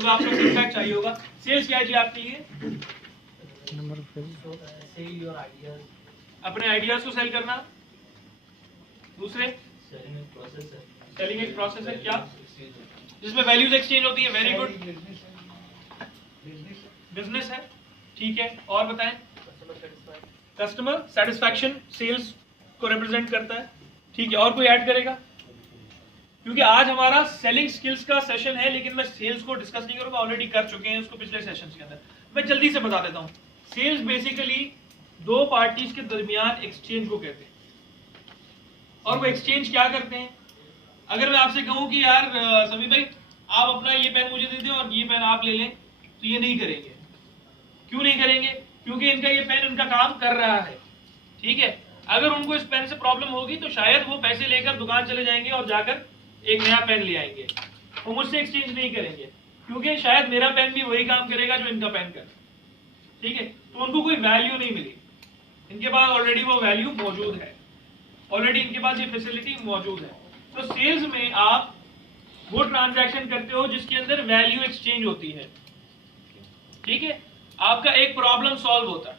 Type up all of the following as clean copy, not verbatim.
क्योंकि आपको फीडबैक चाहिए होगा। सेल्स क्या है जी आपके लिए? अपने आइडियाज को सेल करना। दूसरे सेलिंग एक प्रोसेस है क्या जिसमें वैल्यूज एक्सचेंज होती है। वेरी गुड, बिजनेस है, ठीक है। और बताएं। कस्टमर सेटिस्फैक्शन सेल्स को रिप्रेजेंट करता है, ठीक है। और कोई ऐड करेगा? क्योंकि आज हमारा सेलिंग स्किल्स का सेशन है, लेकिन मैं सेल्स को डिस्कस नहीं करूंगा, ऑलरेडी कर चुके हैं उसको पिछले सेशंस के अंदर। मैं जल्दी से बता देता हूं। सेल्स बेसिकली दो पार्टीज के दरमियान एक्सचेंज को कहते हैं। और वो एक्सचेंज क्या करते हैं? अगर मैं आपसे कहूं कि यार सभी भाई आप अपना ये पेन मुझे दे दें और ये पेन आप ले लें, तो ये नहीं करेंगे। क्यों नहीं करेंगे? क्योंकि इनका ये पेन इनका काम कर रहा है, ठीक है। अगर उनको इस पेन से प्रॉब्लम होगी तो शायद वो पैसे लेकर दुकान चले जाएंगे और जाकर एक नया पेन ले आएंगे। वो मुझसे एक्सचेंज नहीं करेंगे, क्योंकि शायद मेरा पेन भी वही काम करेगा जो इनका पेन करे, ठीक है। तो उनको कोई वैल्यू नहीं मिली। इनके पास ऑलरेडी वो वैल्यू मौजूद है, ऑलरेडी इनके पास ये फैसिलिटी मौजूद है। तो सेल्स में आप वो ट्रांजैक्शन करते हो जिसके अंदर वैल्यू एक्सचेंज होती है, ठीक है। आपका एक प्रॉब्लम सॉल्व होता है,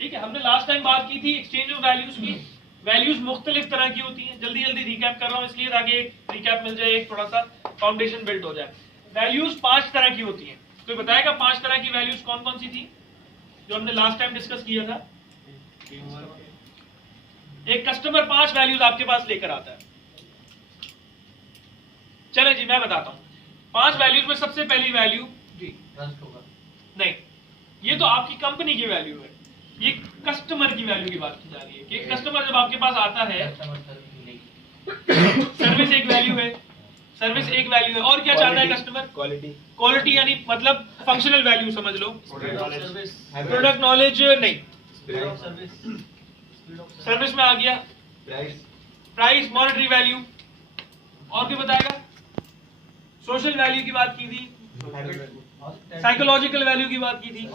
ठीक है। हमने लास्ट टाइम बात की थी एक्सचेंज ऑफ वैल्यूज की। वैल्यूज मुख्तलिफ तरह की होती हैं। जल्दी जल्दी रिकैप कर रहा हूं इसलिए ताकि एक रिकैप मिल जाए, एक थोड़ा सा फाउंडेशन बिल्ड हो जाए। वैल्यूज 5 तरह की होती हैं। तो बताएगा 5 तरह की वैल्यूज कौन कौन सी थी जो हमने लास्ट टाइम डिस्कस किया था? एक कस्टमर 5 वैल्यूज आपके पास लेकर आता है। चले जी मैं बताता हूं। 5 वैल्यूज में सबसे पहली वैल्यू जी नहीं, ये तो आपकी कंपनी की वैल्यू है। ये कस्टमर की वैल्यू की बात की जा रही है कि कस्टमर जब आपके पास आता है, सर्विस एक वैल्यू है, सर्विस एक वैल्यू है। और क्या चाहता है कस्टमर? क्वालिटी। क्वालिटी यानी मतलब फंक्शनल वैल्यू समझ लो। प्रोडक्ट नॉलेज नहीं, सर्विस में आ गया। Price monetary value. और क्या बताएगा? सोशल वैल्यू की बात की थी, साइकोलॉजिकल वैल्यू की बात की थी।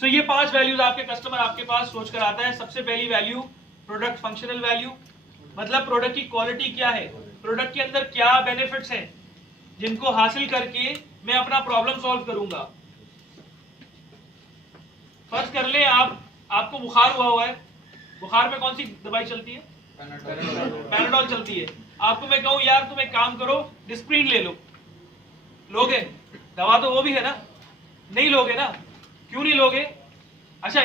सो ये 5 वैल्यूज आपके कस्टमर आपके पास सोच कर आता है। सबसे पहली वैल्यू प्रोडक्ट फंक्शनल वैल्यू, मतलब प्रोडक्ट की क्वालिटी क्या है, प्रोडक्ट के अंदर क्या बेनिफिट्स हैं जिनको हासिल करके मैं अपना प्रॉब्लम सॉल्व करूंगा। फर्ज कर ले आपको बुखार हुआ है। बुखार में कौन सी दवाई चलती है? पैराडोल चलती है। आपको मैं कहूं यार तुम एक काम करो, डिस्प्रिन ले लो, लोगे? दवा तो वो भी है ना, नहीं लोगे ना? क्यों नहीं लोगे? अच्छा